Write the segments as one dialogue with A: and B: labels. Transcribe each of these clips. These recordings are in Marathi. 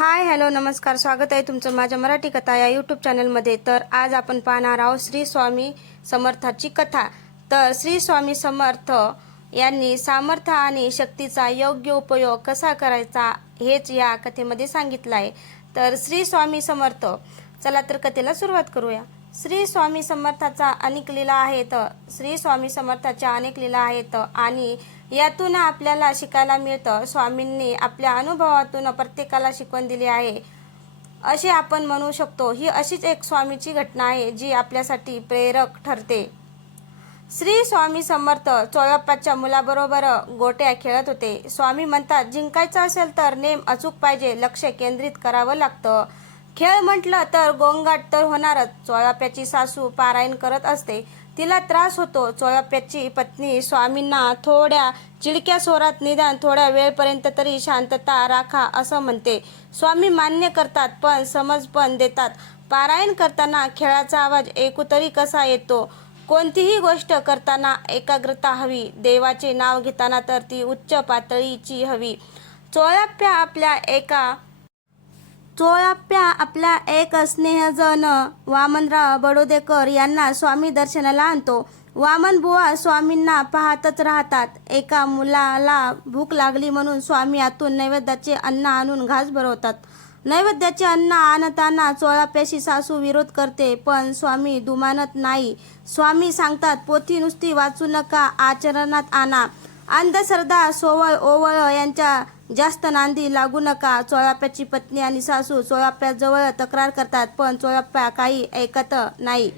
A: हाय हॅलो नमस्कार स्वागत आहे तुमचं माझ्या मराठी कथा या यूट्यूब चॅनलमध्ये तर आज आपण पाहणार आहोत श्री स्वामी समर्थाची कथा. तर श्री स्वामी समर्थ यांनी सामर्थ्य आणि शक्तीचा योग्य उपयोग कसा करायचा हेच या कथेमध्ये सांगितलं आहे. तर श्री स्वामी समर्थ चला तर कथेला सुरुवात करूया. श्री स्वामी समर्थाचा अनेक लीला आहेत. श्री स्वामी समर्थाच्या अनेक लीला आहेत आणि यातून आपल्याला शिकायला मिळतं. स्वामींनी आपल्या अनुभवातून प्रत्येकाला शिकवण दिली आहे. असे आपण म्हणू शकतो. ही अशीच एक स्वामीची घटना आहे जी आपल्यासाठी प्रेरक ठरते. श्री स्वामी समर्थ चोळप्पाच्या मुलाबरोबर गोट्या खेळत होते. स्वामी म्हणतात जिंकायचं असेल तर नेम अचूक पाहिजे लक्ष केंद्रित करावं लागतं. खेळ म्हटलं तर गोंगाट तर होणारच. चोळाप्याची सासू पारायण करत असते. तिला त्रास होतो. चोळाप्याची पत्नी स्वामींना थोड्या चिडक्या स्वरात निदान थोड्या वेळपर्यंत तरी शांतता राखा असं म्हणते. स्वामी मान्य करतात पण समज पण देतात. पारायण करताना खेळाचा आवाज ऐकू तरी कसा येतो? कोणतीही गोष्ट करताना एकाग्रता हवी. देवाचे नाव घेताना तर ती उच्च पातळीची हवी. चोळाप्या आपल्या एका चोळाप्या आपला एक स्नेहजन वामनराव बडोदेकर यांना स्वामी दर्शनाला आणतो. वामन बुवा स्वामींना पाहतच राहतात. एका मुलाला भूक लागली म्हणून स्वामी आतून नैवेद्याचे अन्न आणून घास भरवतात. नैवेद्याचे अन्न आणताना चोळाप्याशी सासू विरोध करते पण स्वामी दुमानत नाही. स्वामी सांगतात पोथी नुसती वाचू नका आचरणात आणा. अंधश्रद्धा सोवळ ओवळ यांच्या जास्त नांदी लागू नका. चोळाप्याची पत्नी आणि सासू चोळाप्याजवळ तक्रार करतात पण चोळाप्या काही ऐकत नाही.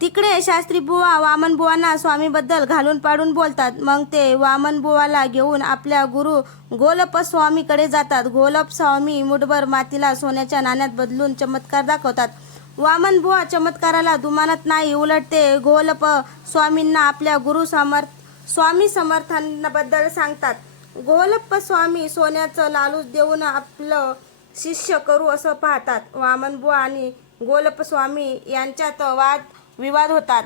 A: तिकडे शास्त्री बुवा वामन बुवांना स्वामीबद्दल घालून पाडून बोलतात. मग ते वामन बुवाला घेऊन आपल्या गुरु गोलप स्वामीकडे जातात. गोलप स्वामी मुठभर मातीला सोन्याच्या नाण्यात बदलून चमत्कार दाखवतात. वामन बुवा चमत्काराला दुमानत नाही उलट ते गोलप स्वामींना आपल्या गुरु समर्थ स्वामी समर्थांबद्दल सांगतात. गोलप्प स्वामी सोन्याचं लालूच देऊन आपलं शिष्य करू असं पाहतात. वामनबुवा आणि गोलप स्वामी यांच्यात वाद विवाद होतात.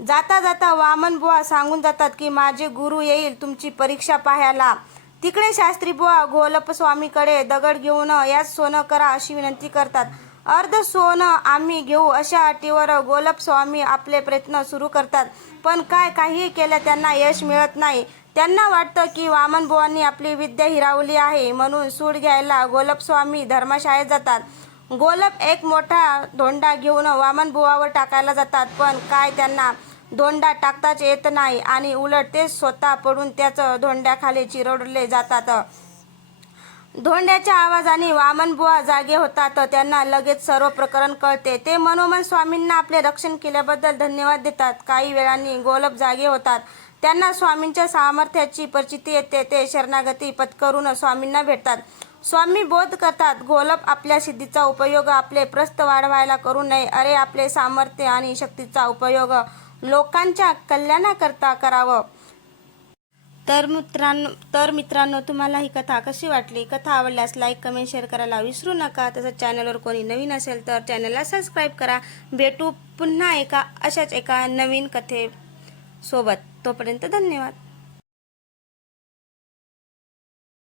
A: जाता जाता वामनबुवा सांगून जातात की माझे गुरु येईल तुमची परीक्षा पाहायला. तिकडे शास्त्री बुवा स्वामीकडे दगड घेऊन याच सोनं करा अशी विनंती करतात. अर्ध सोनं आम्ही घेऊ अशा अटीवर गोलप स्वामी आपले प्रयत्न सुरू करतात. पण काय काहीही केलं त्यांना यश मिळत नाही. त्यांना वाटतं की वामन बुवांनी आपली विद्या हिरावली आहे म्हणून सूड घ्यायला गोलपस्वामी धर्मशाळेत जातात. गोलप एक मोठा धोंडा घेऊन वामन बुवावर टाकायला जातात पण काय त्यांना धोंडा टाकताच येत नाही आणि उलट ते स्वतः पडून त्याच धोंड्याखाली चिरडले जातात. धोंड्याच्या आवाजाने वामनबुवा जागे होतात त्यांना लगेच सर्व प्रकरण कळते. ते मनोमन स्वामींना आपले रक्षण केल्याबद्दल धन्यवाद देतात. काही वेळांनी गोलप जागे होतात. त्यांना स्वामींच्या सामर्थ्याची परिचिती येते ते शरणागती पत्करून स्वामींना भेटतात. स्वामी बोध करतात गोलप आपल्या सिद्धीचा उपयोग आपले प्रस्त वाढवायला करू नये. अरे आपले सामर्थ्य आणि शक्तीचा उपयोग लोकांच्या कल्याणाकरता करावं. तर मित्रांनो तर मित्रांनो तुम्हाला ही कथा कशी वाटली? कथा आवडल्यास लाईक कमेंट शेअर करायला विसरू नका. तसंच चॅनलवर कोणी नवीन असेल तर चॅनलला सबस्क्राईब करा. भेटू पुन्हा एका अशाच एका नवीन कथे सोबत. तोपर्यंत धन्यवाद.